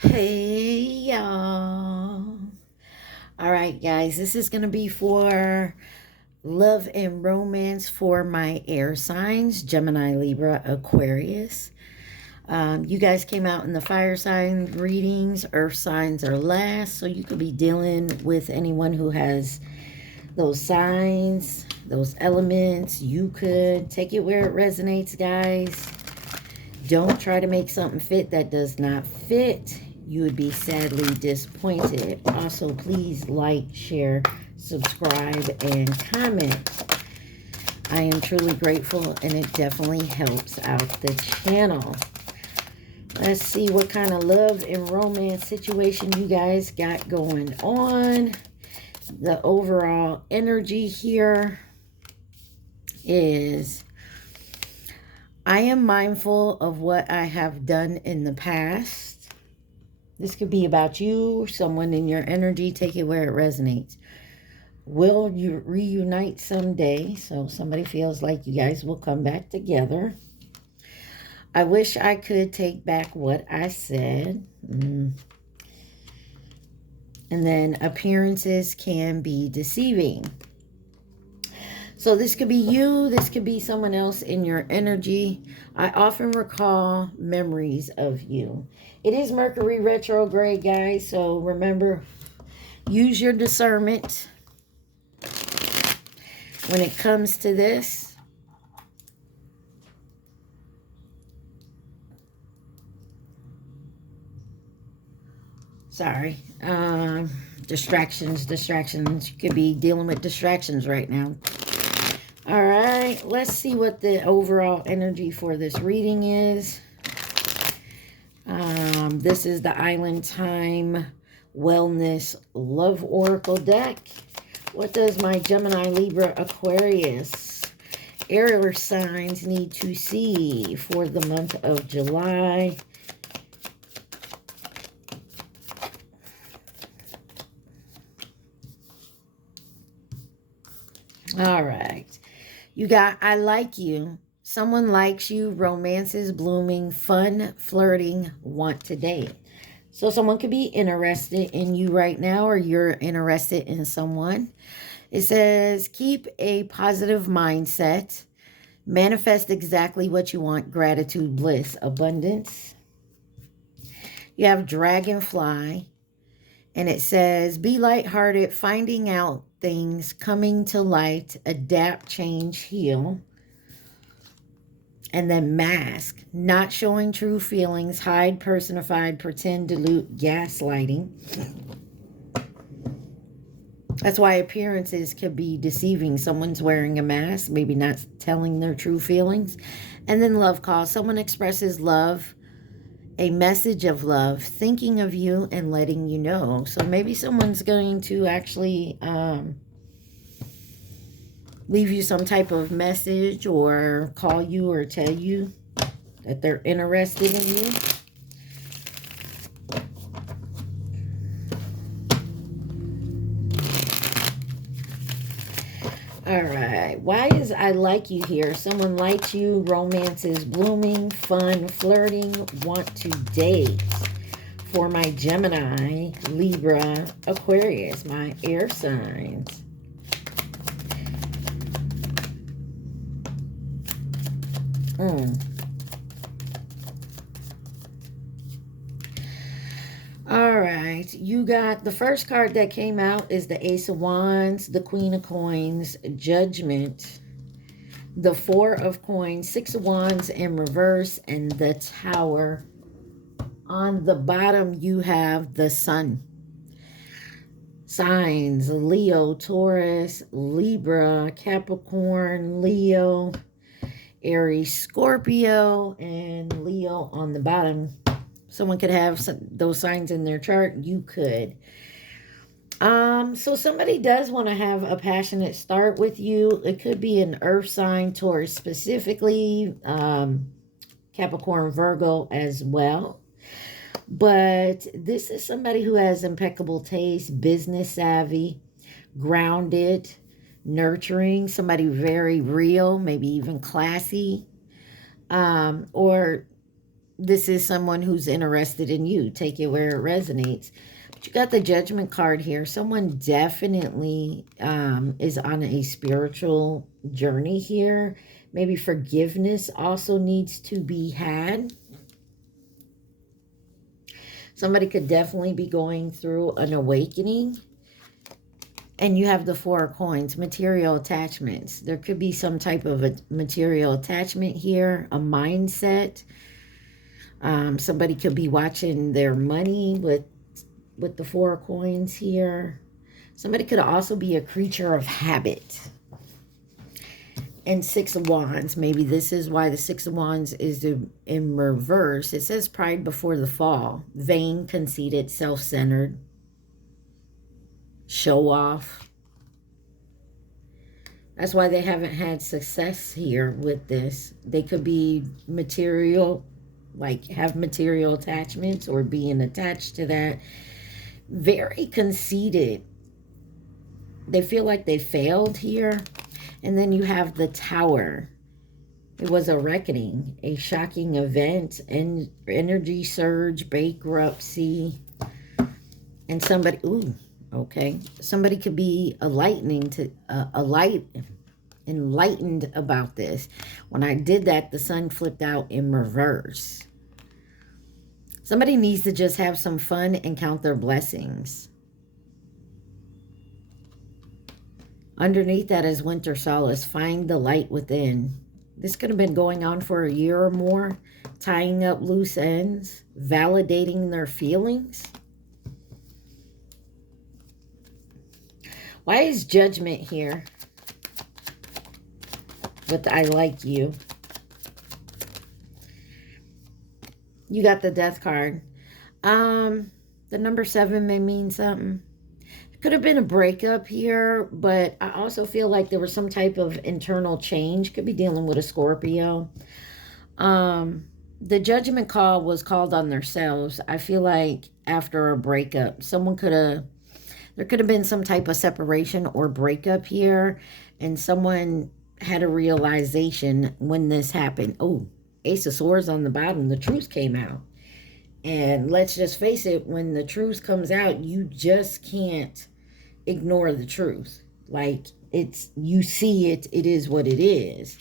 Hey y'all. All right, guys, this is going to be for love and romance for my air signs Gemini, Libra, Aquarius. You guys came out in the fire sign readings. Earth signs are last, so you could be dealing with anyone who has those signs, those elements. You could take it where it resonates, guys. Don't try to make something fit that does not fit. You would be sadly disappointed. Also, please like, share, subscribe, and comment. I am truly grateful, and it definitely helps out the channel. Let's see what kind of love and romance situation you guys got going on. The overall energy here is I am mindful of what I have done in the past. This could be about you, someone in your energy. Take it where it resonates. Will you reunite someday? So somebody feels like you guys will come back together. I wish I could take back what I said. And then appearances can be deceiving. So this could be you. This could be someone else in your energy. I often recall memories of you. It is Mercury retrograde, guys. So remember, use your discernment when it comes to this. Sorry. Distractions. You could be dealing with distractions right now. All right, let's see what the overall energy for this reading is. This is the Island Time Wellness Love Oracle deck. What does my Gemini, Libra, Aquarius air signs need to see for the month of July? All right. You got I like you. Someone likes you. Romance is blooming. Fun, flirting, want to date. So someone could be interested in you right now, or you're interested in someone. It says, keep a positive mindset. Manifest exactly what you want. Gratitude, bliss, abundance. You have dragonfly. And it says, be lighthearted, finding out things, coming to light, adapt, change, heal. And then mask, not showing true feelings, hide, personified, pretend, dilute, gaslighting. That's why appearances could be deceiving. Someone's wearing a mask, maybe not telling their true feelings. And then love call. Someone expresses love, a message of love, thinking of you and letting you know. So maybe someone's going to actually leave you some type of message or call you or tell you that they're interested in you. All right. Why is I like you here? Someone likes you. Romance is blooming. Fun, flirting. Want to date. For my Gemini, Libra, Aquarius, my air signs. All right, you got the first card that came out is the Ace of Wands, the Queen of Coins, Judgment, the Four of Coins, Six of Wands in reverse, and the Tower. On the bottom, you have the Sun. Signs, Leo, Taurus, Libra, Capricorn, Leo, Aries, Scorpio, and Leo on the bottom. Someone could have those signs in their chart. You could. So somebody does want to have a passionate start with you. It could be an earth sign, Taurus specifically, Capricorn, Virgo as well. But this is somebody who has impeccable taste, business savvy, grounded, nurturing, somebody very real, maybe even classy, or this is someone who's interested in you. Take it where it resonates. But you got the Judgment card here. Someone definitely is on a spiritual journey here. Maybe forgiveness also needs to be had. Somebody could definitely be going through an awakening. And you have the Four of Coins, material attachments. There could be some type of a material attachment here, a mindset. Somebody could be watching their money with the Four of Coins here. Somebody could also be a creature of habit. And Six of Wands. Maybe this is why the Six of Wands is in reverse. It says pride before the fall. Vain, conceited, self-centered. Show off. That's why they haven't had success here with this. They could be material, like have material attachments or being attached to that. Very conceited. They feel like they failed here. And then you have the Tower. It was a reckoning, a shocking event, and energy surge, bankruptcy, and somebody, ooh, okay. Somebody could be enlightened about this. When I did that, the sun flipped out in reverse. Somebody needs to just have some fun and count their blessings. Underneath that is Winter Solace. Find the light within. This could have been going on for a year or more. Tying up loose ends. Validating their feelings. Why is Judgment here? With I like you. You got the Death card. The number 7 may mean something. It could have been a breakup here, but I also feel like there was some type of internal change. Could be dealing with a Scorpio. The Judgment call was called on themselves. I feel like after a breakup, there could have been some type of separation or breakup here, and someone had a realization when this happened. Oh, Ace of Swords on the bottom. The truth came out. And let's just face it, when the truth comes out, you just can't ignore the truth. Like, you see it, it is what it is.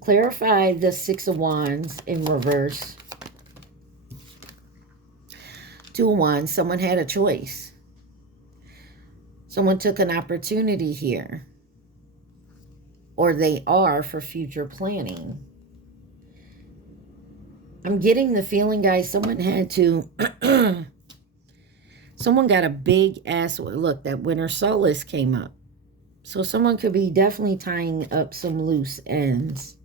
Clarify the Six of Wands in reverse. Two of Wands, someone had a choice. Someone took an opportunity here. Or they are for future planning. I'm getting the feeling, guys, someone had to... someone got a big ass... Look, that Winter Solace came up. So someone could be definitely tying up some loose ends.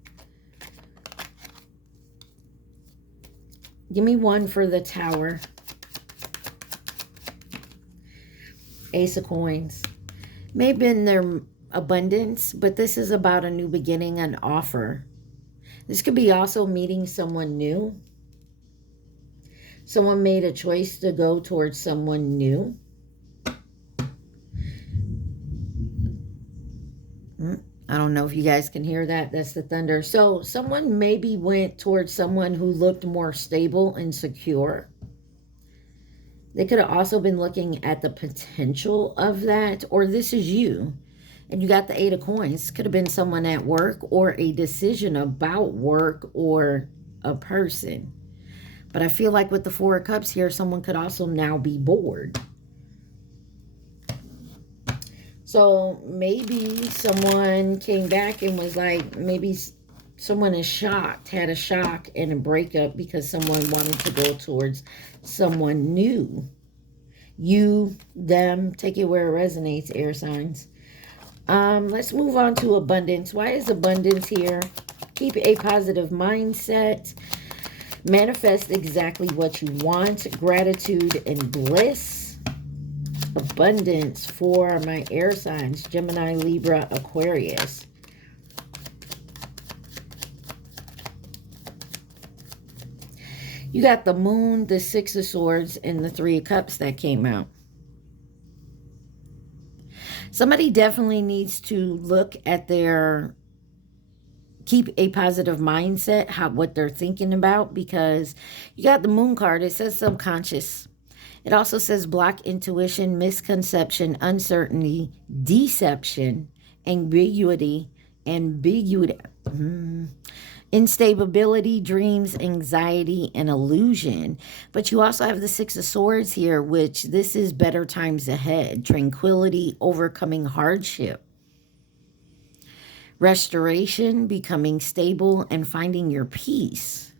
Give me one for the Tower. Ace of Coins. May have been their abundance, but this is about a new beginning, an offer. This could be also meeting someone new. Someone made a choice to go towards someone new. I don't know if you guys can hear that. That's the thunder. So someone maybe went towards someone who looked more stable and secure. They could have also been looking at the potential of that, or this is you. And you got the Eight of Coins. Could have been someone at work or a decision about work or a person. But I feel like with the Four of Cups here, someone could also now be bored. So maybe someone came back and was like, maybe someone is shocked, had a shock and a breakup because someone wanted to go towards someone new. You, them, take it where it resonates, air signs. Let's move on to abundance. Why is abundance here? Keep a positive mindset. Manifest exactly what you want. Gratitude and bliss. Abundance for my air signs. Gemini, Libra, Aquarius. You got the Moon, the Six of Swords, and the Three of Cups that came out. Somebody definitely needs to look at their keep a positive mindset, what they're thinking about, because you got the moon card. It says subconscious. It also says block intuition, misconception, uncertainty, deception, ambiguity, instability, dreams, anxiety, and illusion. But you also have the Six of Swords here, which this is better times ahead, tranquility, overcoming hardship, restoration, becoming stable, and finding your peace.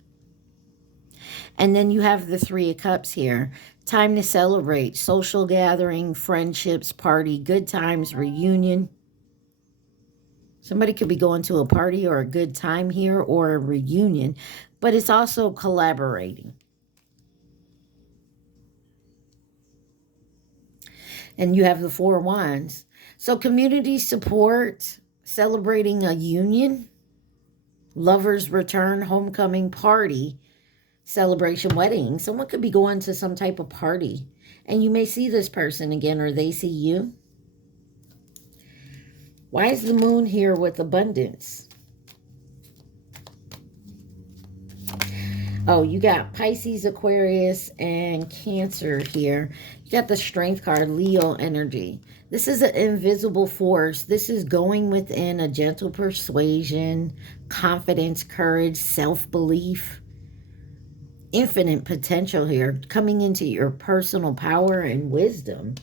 And then you have the Three of Cups here. Time to celebrate, social gathering, friendships, party, good times, reunion. Somebody could be going to a party or a good time here or a reunion, but it's also collaborating. And you have the Four of Wands. So community support, celebrating a union, lovers return, homecoming, party, celebration, wedding. Someone could be going to some type of party and you may see this person again or they see you. Why is the moon here with abundance? Oh, you got Pisces, Aquarius, and Cancer here. You got the Strength card, Leo energy. This is an invisible force. This is going within, a gentle persuasion, confidence, courage, self-belief, infinite potential here, coming into your personal power and wisdom.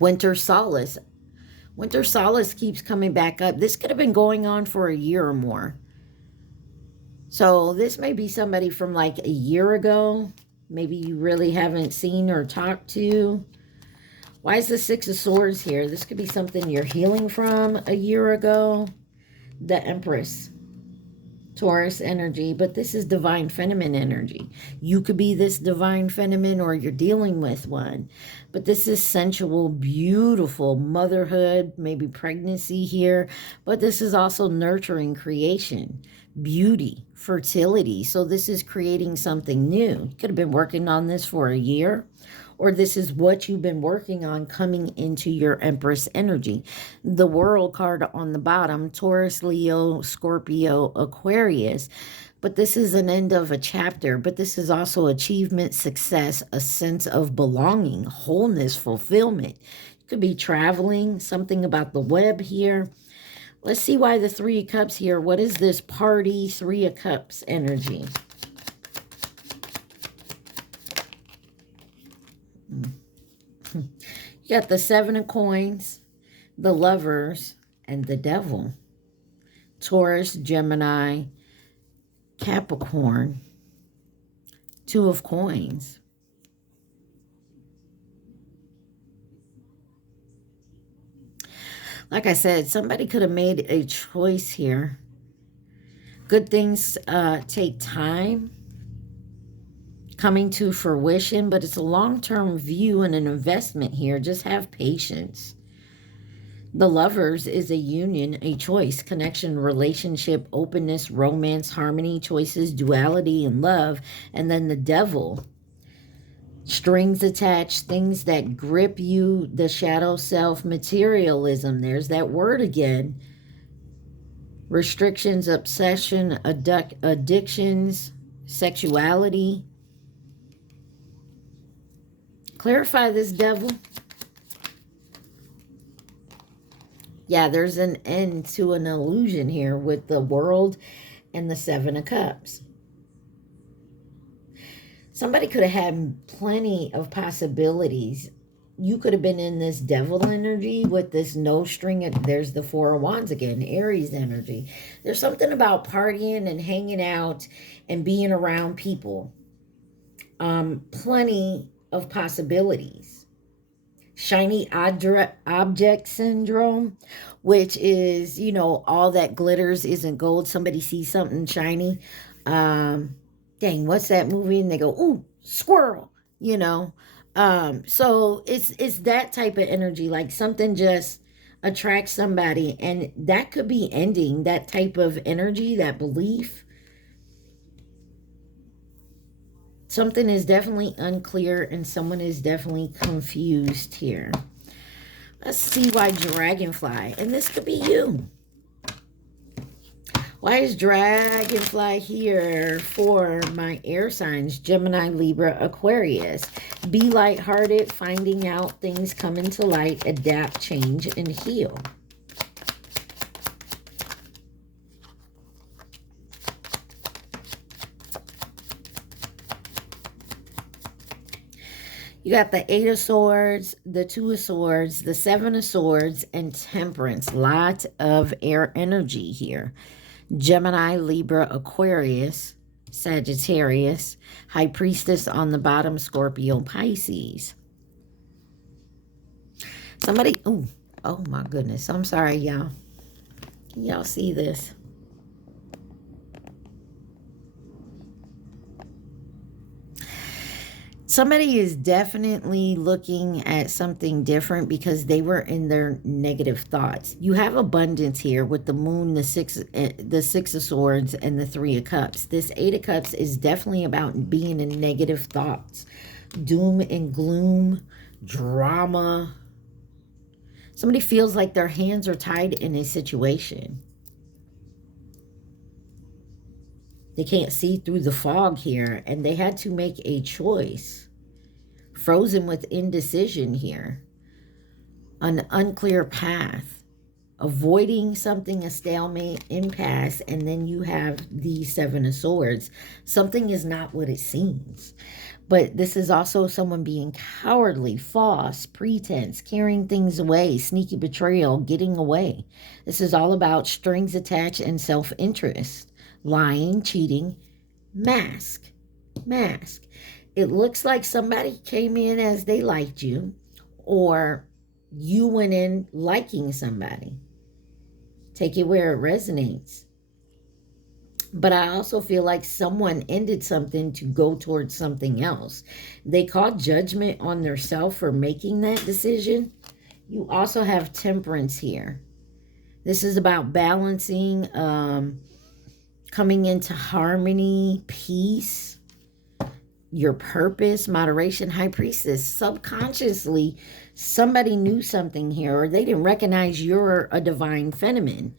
Winter solace. Winter solace keeps coming back up. This could have been going on for a year or more. So this may be somebody from like a year ago. Maybe you really haven't seen or talked to. Why is the Six of Swords here? This could be something you're healing from a year ago. The Empress. Taurus energy, but this is divine feminine energy. You could be this divine feminine or you're dealing with one. But this is sensual, beautiful motherhood, maybe pregnancy here. But this is also nurturing creation, beauty, fertility. So this is creating something new. You could have been working on this for a year, or this is what you've been working on coming into your Empress energy. The World card on the bottom, Taurus, Leo, Scorpio, Aquarius. But this is an end of a chapter, but this is also achievement, success, a sense of belonging, wholeness, fulfillment. You could be traveling, something about the web here. Let's see why the Three of Cups here. What is this party, Three of Cups energy? You got the Seven of Coins, the Lovers, and the Devil. Taurus, Gemini, Capricorn, Two of Coins. Like I said, somebody could have made a choice here. Good things take time coming to fruition, but it's a long-term view and an investment here. Just have patience. The Lovers is a union, a choice, connection, relationship, openness, romance, harmony, choices, duality, and love. And then the Devil, strings attached, things that grip you, the shadow self, materialism. There's that word again. Restrictions, obsession, addictions, sexuality. Clarify this, Devil. Yeah, there's an end to an illusion here with the World and the Seven of Cups. Somebody could have had plenty of possibilities. You could have been in this Devil energy with this no string. There's the Four of Wands again, Aries energy. There's something about partying and hanging out and being around people. Plenty of possibilities. Shiny object syndrome, which is, you know, all that glitters isn't gold. Somebody sees something shiny. Dang, what's that movie? And they go, ooh, squirrel, you know. So it's that type of energy, like something just attracts somebody, and that could be ending, that type of energy, that belief. Something is definitely unclear and someone is definitely confused here. Let's see why Dragonfly. And this could be you. Why is Dragonfly here for my air signs? Gemini, Libra, Aquarius. Be lighthearted, finding out things come into light, adapt, change, and heal. You got the Eight of Swords, the Two of Swords, the Seven of Swords, and Temperance. Lot of air energy here. Gemini, Libra, Aquarius, Sagittarius, High Priestess on the bottom, Scorpio, Pisces. Somebody, oh my goodness. I'm sorry, y'all. Can y'all see this? Somebody is definitely looking at something different because they were in their negative thoughts. You have abundance here with the moon, the six of swords, and the Three of Cups. This Eight of Cups is definitely about being in negative thoughts. Doom and gloom, drama. Somebody feels like their hands are tied in a situation. They can't see through the fog here, and they had to make a choice. Frozen with indecision here. An unclear path. Avoiding something, a stalemate, impasse, and then you have the Seven of Swords. Something is not what it seems. But this is also someone being cowardly, false, pretense, carrying things away, sneaky betrayal, getting away. This is all about strings attached and self-interest. Lying, cheating, mask. It looks like somebody came in as they liked you, or you went in liking somebody. Take it where it resonates. But I also feel like someone ended something to go towards something else. They called judgment on themselves for making that decision. You also have Temperance here. This is about balancing, coming into harmony, peace, your purpose, moderation. High Priestess. Subconsciously, somebody knew something here, or they didn't recognize you're a divine feminine,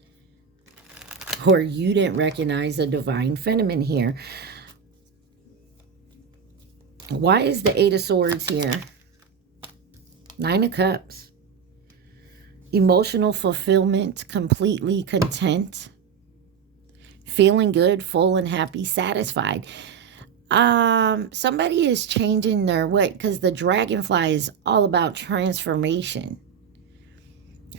or you didn't recognize a divine feminine here. Why is the Eight of Swords here? Nine of Cups. Emotional fulfillment, completely content, feeling good, full and happy, satisfied. Somebody is changing their way, because the dragonfly is all about transformation,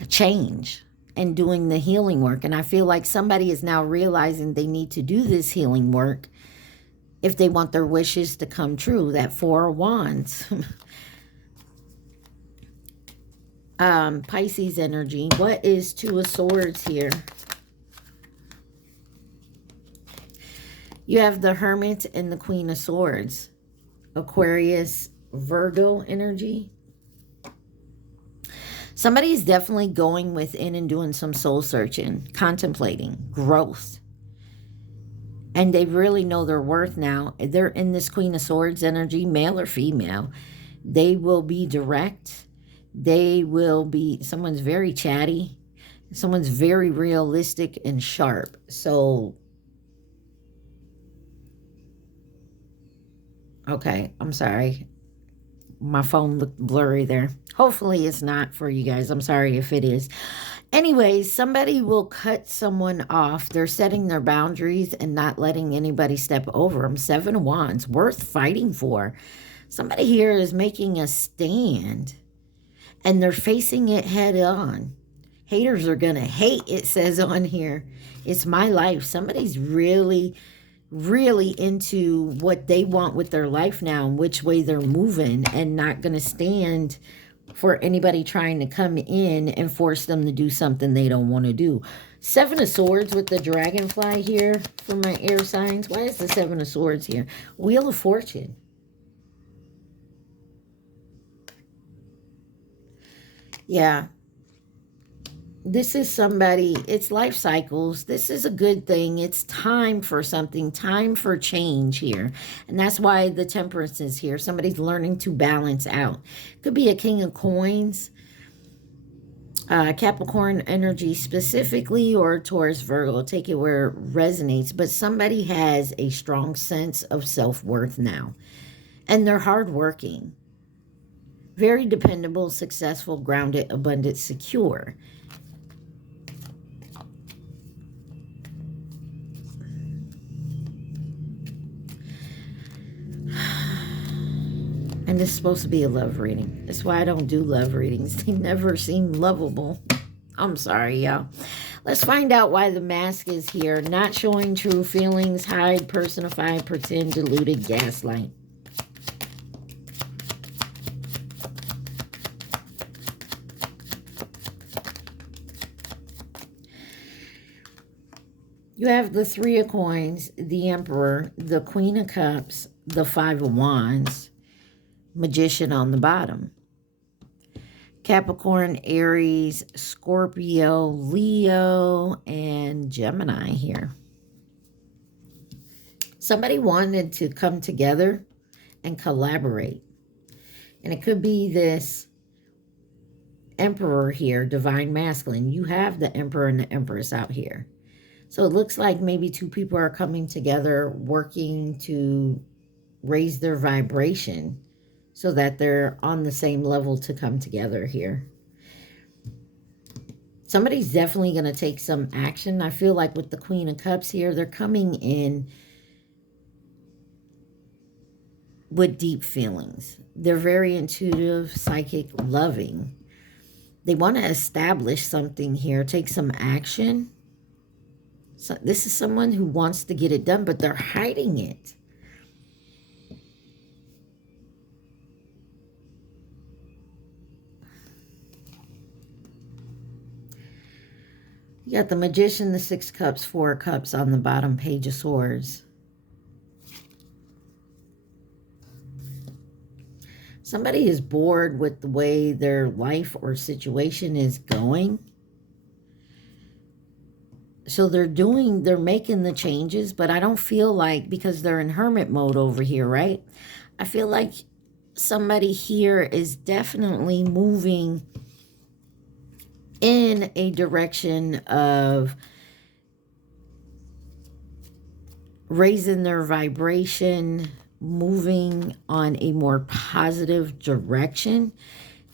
change, and doing the healing work. And I feel like somebody is now realizing they need to do this healing work if they want their wishes to come true. That Four of Wands. Pisces energy. What is Two of Swords here? You have the Hermit and the Queen of Swords. Aquarius, Virgo energy. Somebody is definitely going within and doing some soul searching, contemplating, growth. And they really know their worth now. They're in this Queen of Swords energy, male or female. They will be direct. They will be, someone's very chatty. Someone's very realistic and sharp. So, okay, I'm sorry. My phone looked blurry there. Hopefully it's not for you guys. I'm sorry if it is. Anyways, somebody will cut someone off. They're setting their boundaries and not letting anybody step over them. Seven of Wands, worth fighting for. Somebody here is making a stand, and they're facing it head on. Haters are going to hate, it says on here. It's my life. Somebody's really into what they want with their life now and which way they're moving, and not going to stand for anybody trying to come in and force them to do something they don't want to do. Seven of Swords with the dragonfly here for my air signs. Why is the Seven of Swords here? Wheel of Fortune. Yeah. This is somebody, it's life cycles. This is a good thing. It's time for something, time for change here. And that's why the Temperance is here. Somebody's learning to balance out. Could be a King of Coins. Capricorn energy specifically, or Taurus, Virgo, take it where it resonates, but somebody has a strong sense of self-worth now, and they're hardworking, very dependable, successful, grounded, abundant, secure. And this is supposed to be a love reading. That's why I don't do love readings. They never seem lovable. I'm sorry, y'all. Let's find out why the mask is here. Not showing true feelings, hide, personify, pretend, deluded, gaslight. You have the Three of Coins, the Emperor, the Queen of Cups, the Five of Wands, Magician on the bottom. Capricorn, Aries, Scorpio, Leo, and Gemini here. Somebody wanted to come together and collaborate. And it could be this Emperor here, Divine Masculine. You have the Emperor and the Empress out here. So it looks like maybe two people are coming together, working to raise their vibration so that they're on the same level to come together here. Somebody's definitely going to take some action. I feel like with the Queen of Cups here, they're coming in with deep feelings. They're very intuitive, psychic, loving. They want to establish something here, take some action. So this is someone who wants to get it done, but they're hiding it. You got the Magician, the Six Cups, Four of Cups on the bottom, Page of Swords. Somebody is bored with the way their life or situation is going. So they're making the changes, but I don't feel like, because they're in hermit mode over here, right? I feel like somebody here is definitely moving in a direction of raising their vibration, moving on a more positive direction.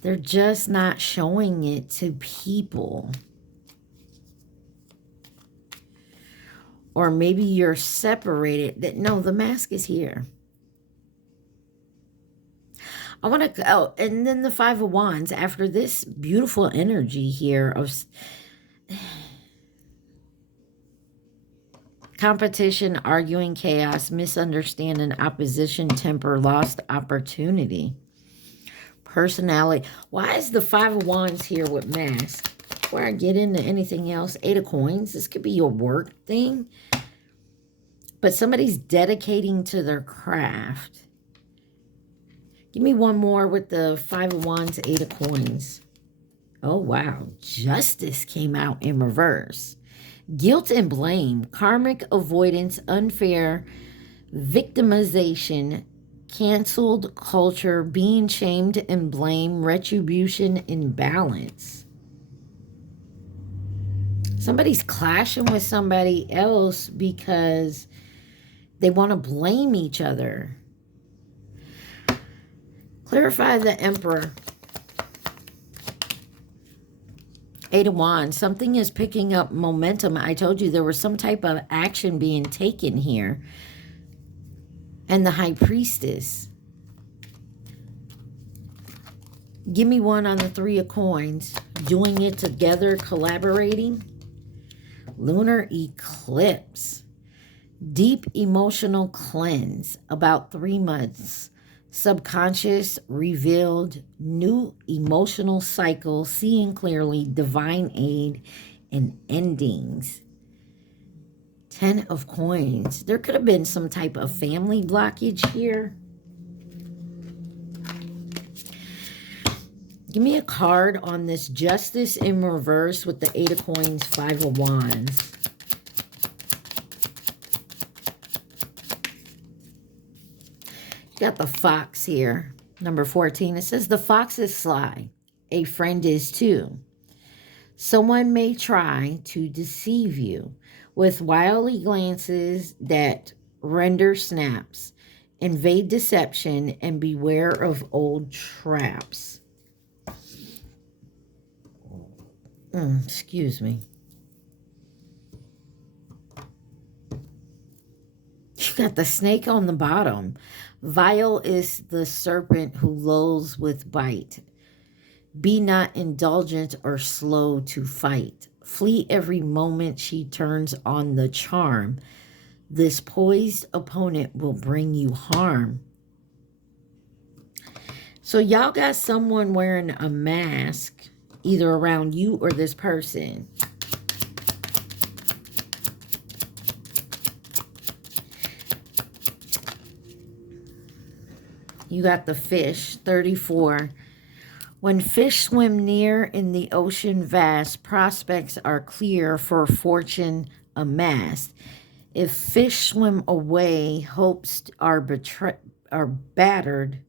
They're just not showing it to people. Or maybe you're separated. No, the mask is here. I want to go, and then the Five of Wands, after this beautiful energy here of competition, arguing, chaos, misunderstanding, opposition, temper, lost opportunity, personality. Why is the Five of Wands here with mask? Before I get into anything else, Eight of Coins. This could be your work thing, but somebody's dedicating to their craft. Give me one more with the Five of Wands, Eight of Coins. Oh, wow. Justice came out in reverse. Guilt and blame, karmic avoidance, unfair victimization, canceled culture, being shamed and blame, retribution, imbalance. Somebody's clashing with somebody else because they want to blame each other. Clarify the Emperor. Eight of Wands. Something is picking up momentum. I told you there was some type of action being taken here. And the High Priestess. Give me one on the Three of Coins. Doing it together, collaborating. Lunar eclipse. Deep emotional cleanse. About 3 months. Subconscious revealed. New emotional cycle. Seeing clearly. Divine aid and endings. 10 of Coins. There could have been some type of family blockage here. Give me a card on this Justice in reverse with the Eight of Coins, Five of Wands. You got the Fox here, number 14. It says, the fox is sly. A friend is too. Someone may try to deceive you with wily glances that render snaps. Invade deception and beware of old traps. Excuse me. You got the snake on the bottom. Vile is the serpent who lulls with bite. Be not indulgent or slow to fight. Flee every moment she turns on the charm. This poised opponent will bring you harm. So y'all got someone wearing a mask, either around you or this person. You got the fish, 34. When fish swim near in the ocean vast, prospects are clear for fortune amassed. If fish swim away, hopes are battered.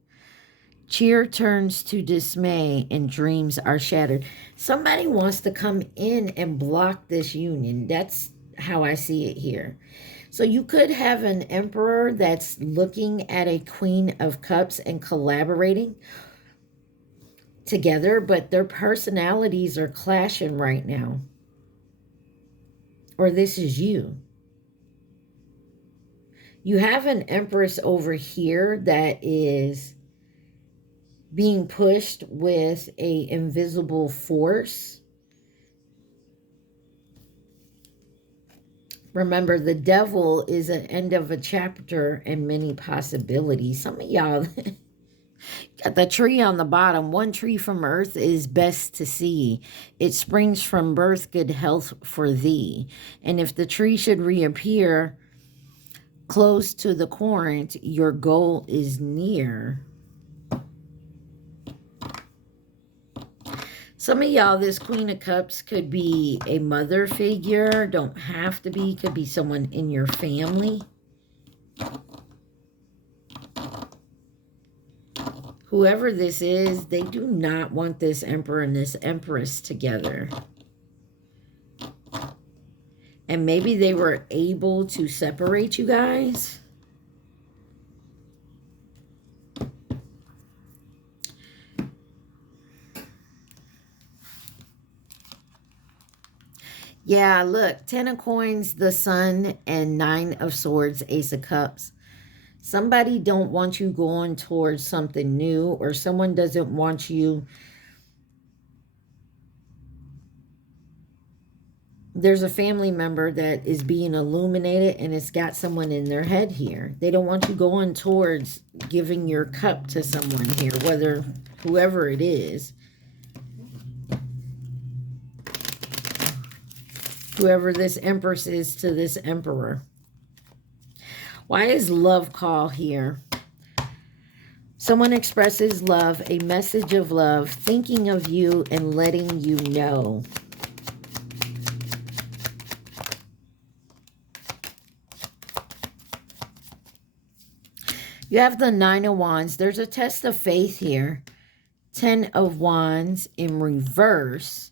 Cheer turns to dismay and dreams are shattered. Somebody wants to come in and block this union. That's how I see it here. So you could have an emperor that's looking at a queen of cups and collaborating together, but their personalities are clashing right now. Or this is you. You have an empress over here that is being pushed with a invisible force. Remember, the devil is an end of a chapter and many possibilities. Some of y'all got the tree on the bottom. One tree from earth is best to see. It springs from birth, good health for thee. And if the tree should reappear close to the current, your goal is near. Some of y'all, this Queen of Cups could be a mother figure. Don't have to be. Could be someone in your family. Whoever this is, they do not want this emperor and this empress together. And maybe they were able to separate you guys. Yeah, look, 10 of coins, the sun, and 9 of swords, ace of cups. Somebody don't want you going towards something new, or someone doesn't want you. There's a family member that is being illuminated and it's got someone in their head here. They don't want you going towards giving your cup to someone here, whether whoever it is. Whoever this empress is to this emperor. Why is love call here? Someone expresses love, a message of love, thinking of you and letting you know. You have the 9 of Wands. There's a test of faith here. 10 of Wands in reverse.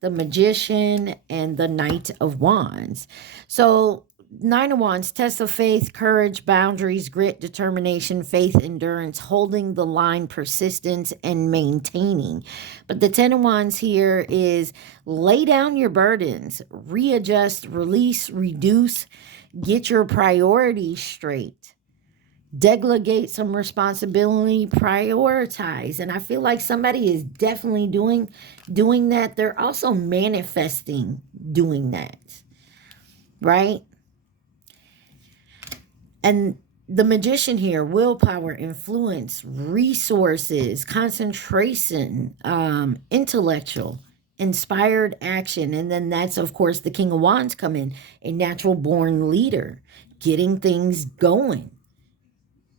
The Magician and the Knight of Wands. So 9 of Wands, test of faith, courage, boundaries, grit, determination, faith, endurance, holding the line, persistence, and maintaining. But the 10 of Wands here is lay down your burdens, readjust, release, reduce, get your priorities straight. Delegate some responsibility, prioritize. And I feel like somebody is definitely doing that. They're also manifesting doing that, right? And the Magician here, willpower, influence, resources, concentration, intellectual, inspired action. And then that's, of course, the King of Wands come in, a natural born leader, getting things going.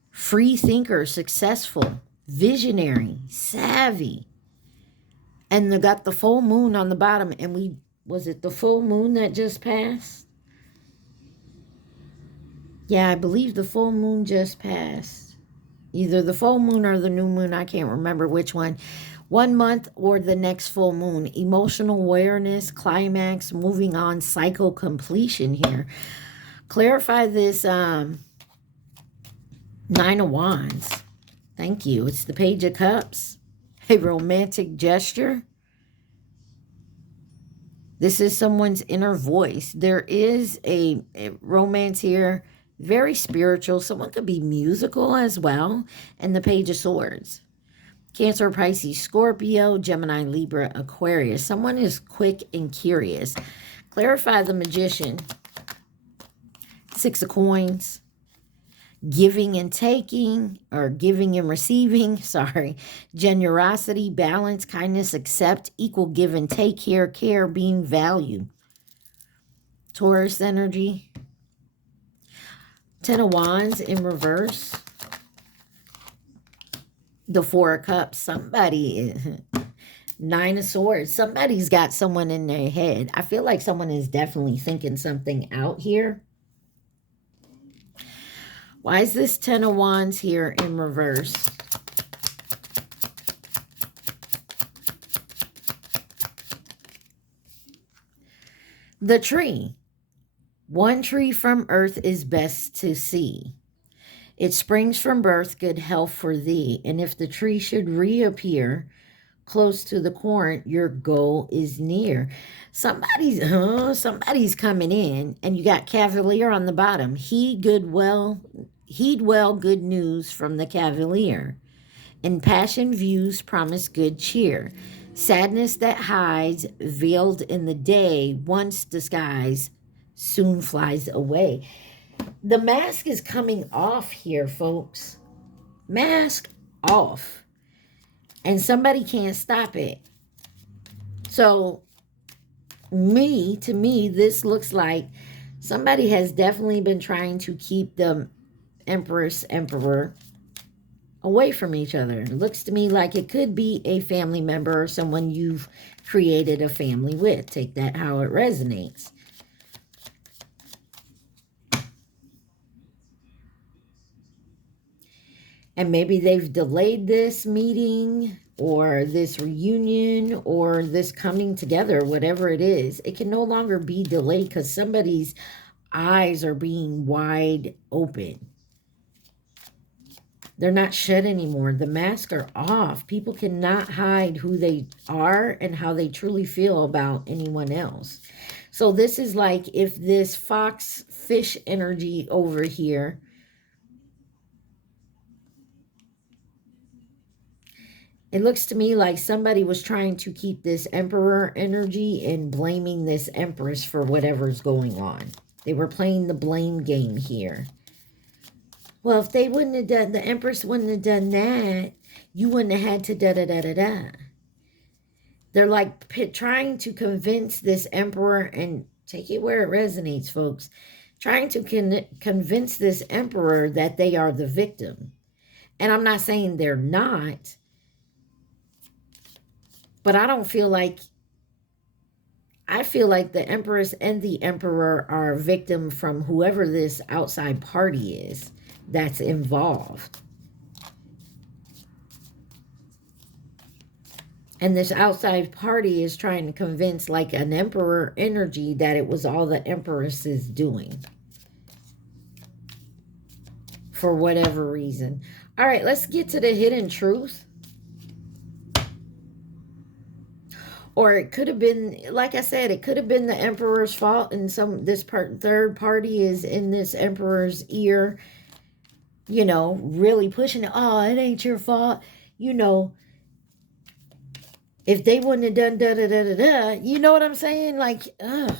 Free thinker, successful, visionary, savvy. And they got the full moon on the bottom. And was it the full moon that just passed? Yeah, I believe the full moon just passed. Either the full moon or the new moon. I can't remember which one. 1 month or the next full moon. Emotional awareness, climax, moving on, cycle completion here. Clarify this 9 of Wands. Thank you. It's the Page of Cups. A romantic gesture. This is someone's inner voice. There is a romance here. Very spiritual. Someone could be musical as well. And the Page of Swords. Cancer, Pisces, Scorpio, Gemini, Libra, Aquarius. Someone is quick and curious. Clarify the Magician. 6 of Coins. Giving and taking, or giving and receiving, sorry. Generosity, balance, kindness, accept, equal give and take here, care, being value. Taurus energy. 10 of Wands in reverse. The 4 of Cups. Somebody, 9 of Swords. Somebody's got someone in their head. I feel like someone is definitely thinking something out here. Why is this 10 of Wands here in reverse? The tree. One tree from earth is best to see. It springs from birth, good health for thee. And if the tree should reappear close to the current, your goal is near. Somebody's coming in, and you got Cavalier on the bottom. Heed well good news from the Cavalier. Impassioned views promise good cheer. Sadness that hides, veiled in the day, once disguised, soon flies away. The mask is coming off here, folks. Mask off. And somebody can't stop it. So, to me, this looks like somebody has definitely been trying to keep the Empress, Emperor away from each other. It looks to me like it could be a family member or someone you've created a family with. Take that how it resonates. And maybe they've delayed this meeting or this reunion or this coming together, whatever it is. It can no longer be delayed because somebody's eyes are being wide open. They're not shut anymore. The masks are off. People cannot hide who they are and how they truly feel about anyone else. So this is like if this fox fish energy over here, it looks to me like somebody was trying to keep this Emperor energy and blaming this Empress for whatever's going on. They were playing the blame game here. Well, if they wouldn't have done, the Empress wouldn't have done that, you wouldn't have had to da-da-da-da-da. They're like trying to convince this Emperor, and take it where it resonates, folks, trying to convince this Emperor that they are the victim. And I'm not saying they're not, but I don't feel like, I feel like the Empress and the Emperor are a victim from whoever this outside party is that's involved. And this outside party is trying to convince like an Emperor energy that it was all the Empress is doing. For whatever reason. All right, let's get to the hidden truth. Or it could have been, like I said, it could have been the Emperor's fault, and third party is in this Emperor's ear, you know, really pushing it. Oh, it ain't your fault. You know, if they wouldn't have done da-da-da-da-da, you know what I'm saying? Like, ugh.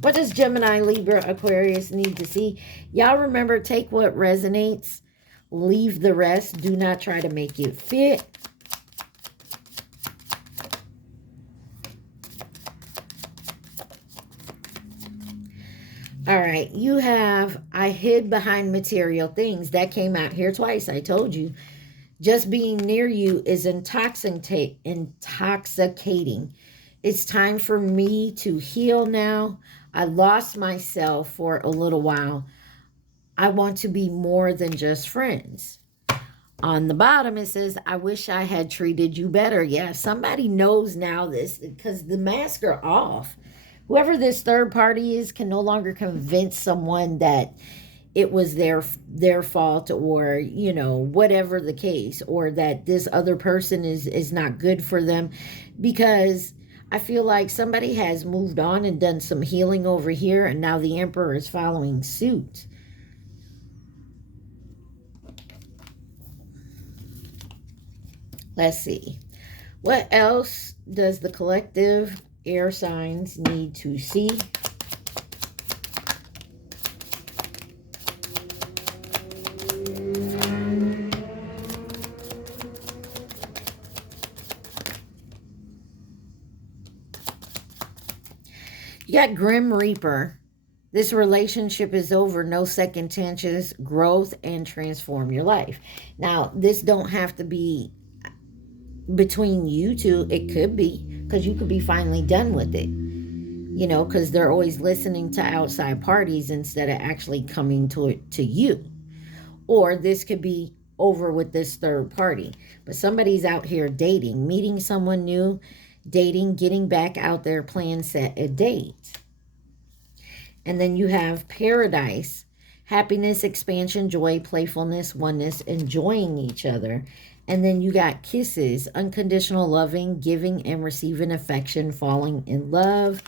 What does Gemini, Libra, Aquarius need to see? Y'all remember, take what resonates, leave the rest. Do not try to make it fit. All right, you have, I hid behind material things. That came out here twice. I told you. Just being near you is intoxicating. It's time for me to heal now. I lost myself for a little while. I want to be more than just friends. On the bottom, it says, I wish I had treated you better. Yeah, somebody knows now this because the masks are off. Whoever this third party is can no longer convince someone that it was their fault, or whatever the case, or that this other person is not good for them, because I feel like somebody has moved on and done some healing over here, and now the Emperor is following suit. Let's see. What else does the collective air signs need to see? You got Grim Reaper. This relationship is over. No second chances. Growth and transform your life. Now, this don't have to be between you two. It could be, because you could be finally done with it. Because they're always listening to outside parties instead of actually coming to you. Or this could be over with this third party. But somebody's out here dating, meeting someone new, dating, getting back out there, plan, set a date. And then you have Paradise, happiness, expansion, joy, playfulness, oneness, enjoying each other. And then you got Kisses, unconditional loving, giving and receiving affection, falling in love.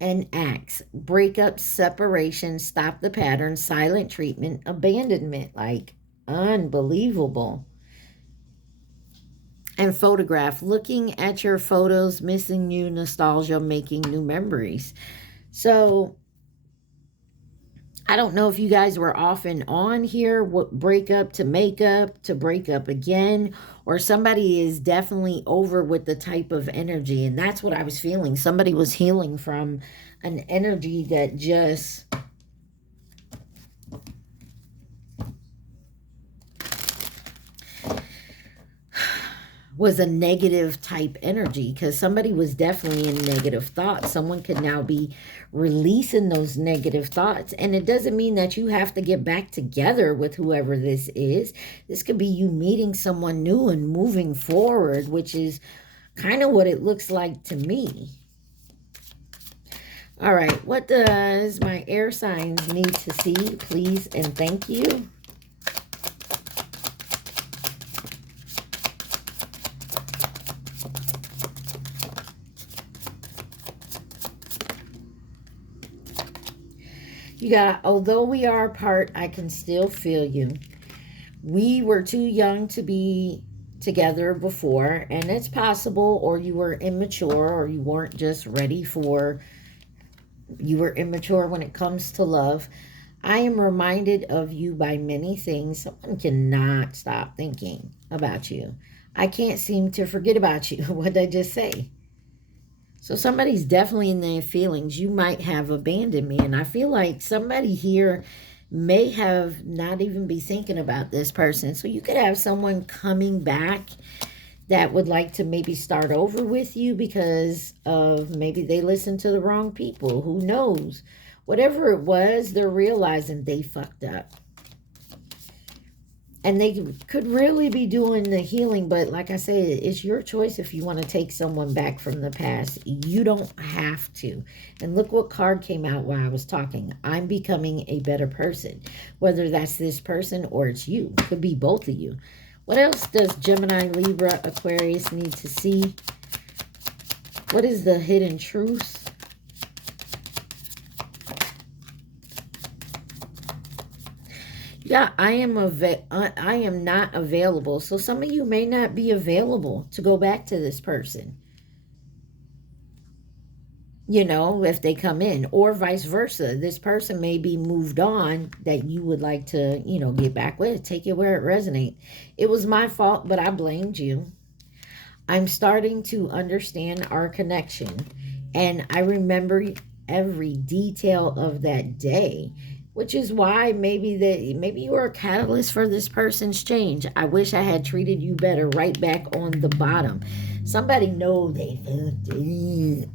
And Acts, breakup, separation, stop the pattern, silent treatment, abandonment. Like, unbelievable. And Photograph, looking at your photos, missing you, nostalgia, making new memories. So I don't know if you guys were off and on here, what breakup to makeup to break up again, or somebody is definitely over with the type of energy. And that's what I was feeling. Somebody was healing from an energy that just was a negative type energy, because somebody was definitely in negative thoughts. Someone could now be releasing those negative thoughts. And it doesn't mean that you have to get back together with whoever this is. This could be you meeting someone new and moving forward, which is kind of what it looks like to me. All right, what does my air signs need to see, please and thank you? You got, although we are apart, I can still feel you. We were too young to be together before, and it's possible, or you were immature, or you weren't just ready for, you were immature when it comes to love. I am reminded of you by many things. Someone cannot stop thinking about you. I can't seem to forget about you. What did I just say? So somebody's definitely in their feelings. You might have abandoned me. And I feel like somebody here may have not even be thinking about this person. So you could have someone coming back that would like to maybe start over with you because of maybe they listened to the wrong people. Who knows? Whatever it was, they're realizing they fucked up. And they could really be doing the healing, but like I said, it's your choice if you want to take someone back from the past. You don't have to. And look what card came out while I was talking. I'm becoming a better person. Whether that's this person or it's you. Could be both of you. What else does Gemini, Libra, Aquarius need to see? What is the hidden truth? Yeah, I am not available. So some of you may not be available to go back to this person. If they come in, or vice versa. This person may be moved on that you would like to, get back with. Take it where it resonates. It was my fault, but I blamed you. I'm starting to understand our connection. And I remember every detail of that day. Which is why maybe you are a catalyst for this person's change. I wish I had treated you better. Right back on the bottom. Somebody know they fucked up.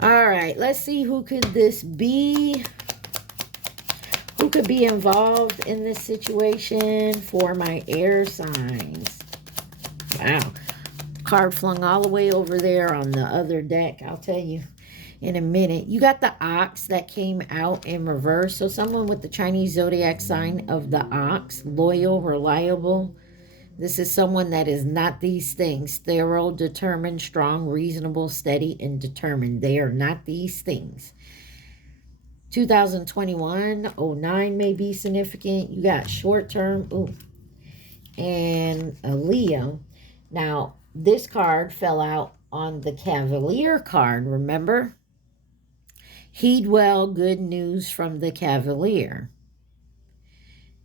All right, let's see, who could this be? Who could be involved in this situation for my air signs? Wow. Card flung all the way over there on the other deck. I'll tell you in a minute. You got the ox that came out in reverse. So someone with the Chinese zodiac sign of the ox, loyal, reliable. This is someone that is not these things. Thorough, determined, strong, reasonable, steady, and determined. They are not these things. 2021, 09 may be significant. You got short term, and a Leo. Now, this card fell out on the Cavalier card, remember? Heed well, good news from the Cavalier.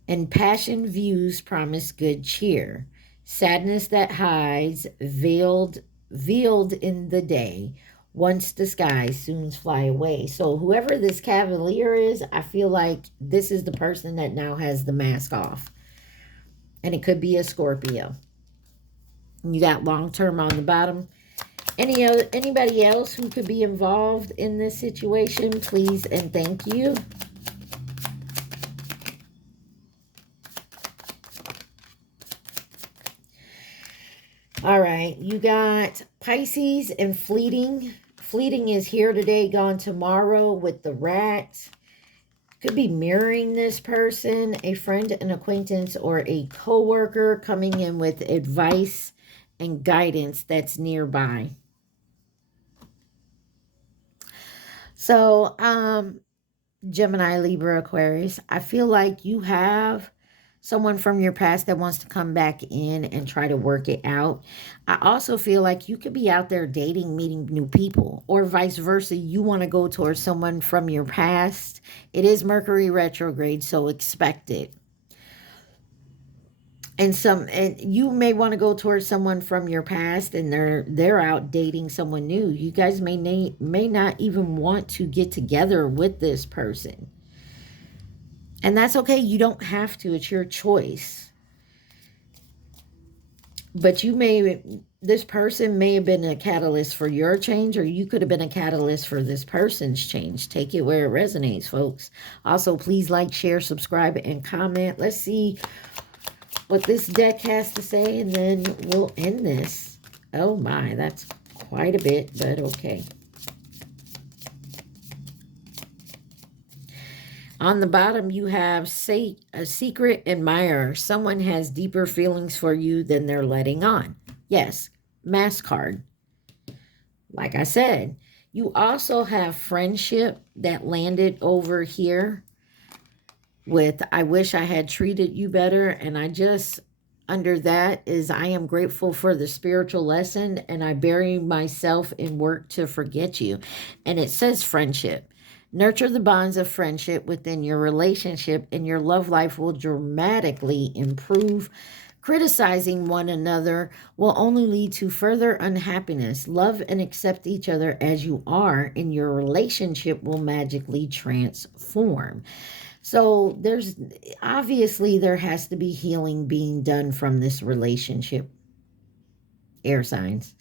And passion views promise good cheer. Sadness that hides, veiled in the day. Once disguised, soon fly away. So whoever this Cavalier is, I feel like this is the person that now has the mask off. And it could be a Scorpio. You got long term on the bottom. Anybody else who could be involved in this situation, please and thank you. All right, you got Pisces and fleeting. Fleeting is here today, gone tomorrow with the rat. Could be mirroring this person, a friend, an acquaintance, or a coworker coming in with advice and guidance that's nearby. So, Gemini, Libra, Aquarius, I feel like you have someone from your past that wants to come back in and try to work it out. I also feel like you could be out there dating, meeting new people, or vice versa. You want to go towards someone from your past. It is Mercury retrograde, so expect it. And you may want to go towards someone from your past, and they're out dating someone new. You guys may not even want to get together with this person. And that's okay. You don't have to. It's your choice. But this person may have been a catalyst for your change, or you could have been a catalyst for this person's change. Take it where it resonates, folks. Also, please like, share, subscribe, and comment. Let's see what this deck has to say, and then we'll end this. Oh my, that's quite a bit, but okay. On the bottom, you have a secret admirer. Someone has deeper feelings for you than they're letting on. Yes, mask card. Like I said, you also have friendship that landed over here with, I wish I had treated you better. And under that is, I am grateful for the spiritual lesson, and I bury myself in work to forget you. And it says friendship. Nurture the bonds of friendship within your relationship, and your love life will dramatically improve. Criticizing one another will only lead to further unhappiness. Love and accept each other as you are, and your relationship will magically transform. So obviously there has to be healing being done from this relationship, air signs.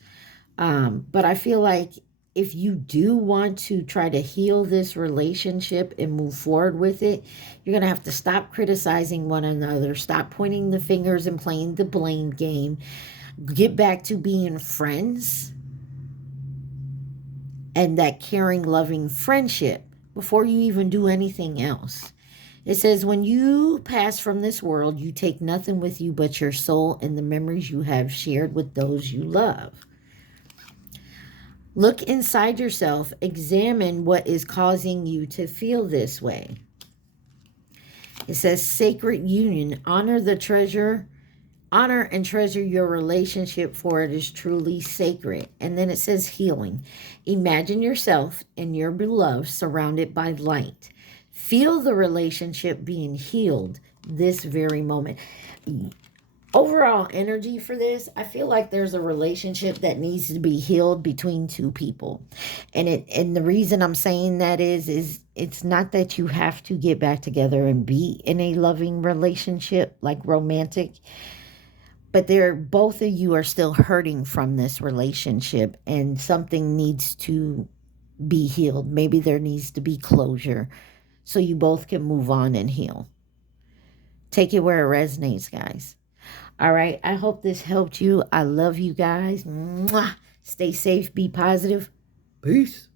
But I feel like if you do want to try to heal this relationship and move forward with it, you're going to have to stop criticizing one another, stop pointing the fingers and playing the blame game, get back to being friends and that caring, loving friendship before you even do anything else. It says, when you pass from this world, you take nothing with you but your soul and the memories you have shared with those you love. Look inside yourself. Examine what is causing you to feel this way. It says sacred union. Honor and treasure your relationship, for it is truly sacred. And then it says healing. Imagine yourself and your beloved surrounded by light. Feel the relationship being healed this very moment. Overall energy for this, I feel like there's a relationship that needs to be healed between two people. And the reason I'm saying that is it's not that you have to get back together and be in a loving relationship, like romantic, but both of you are still hurting from this relationship, and something needs to be healed. Maybe there needs to be closure. so you both can move on and heal. Take it where it resonates, guys. All right. I hope this helped you. I love you guys. Mwah. Stay safe. Be positive. Peace.